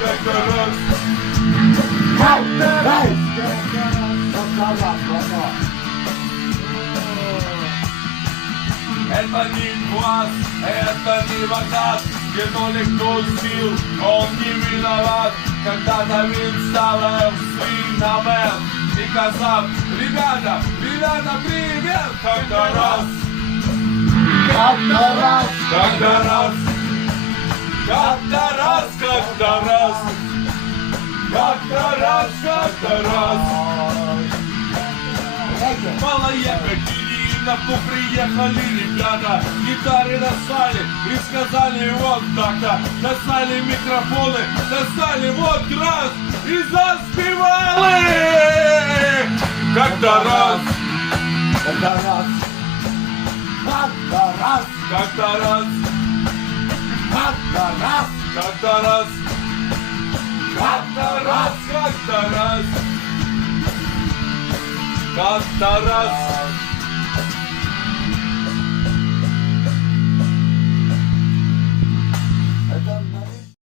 как-то раз. Это не глаз, это не вода, кинули кто сил, он не виноват. Когда-то він стала свій намет и казав: ребята, привет, как-то раз. Как-то раз, как-то раз, как-то раз, как-то раз, как-то раз, как-то раз. Малоехать на кто приехали ребята, гитары достали и сказали вот так-то. Достали микрофоны, достали вот раз и заспевали. Как-то раз, Как-то раз, как-то раз, как-то раз, как-то раз, как-то раз, как-то раз, как-то раз, как-то раз.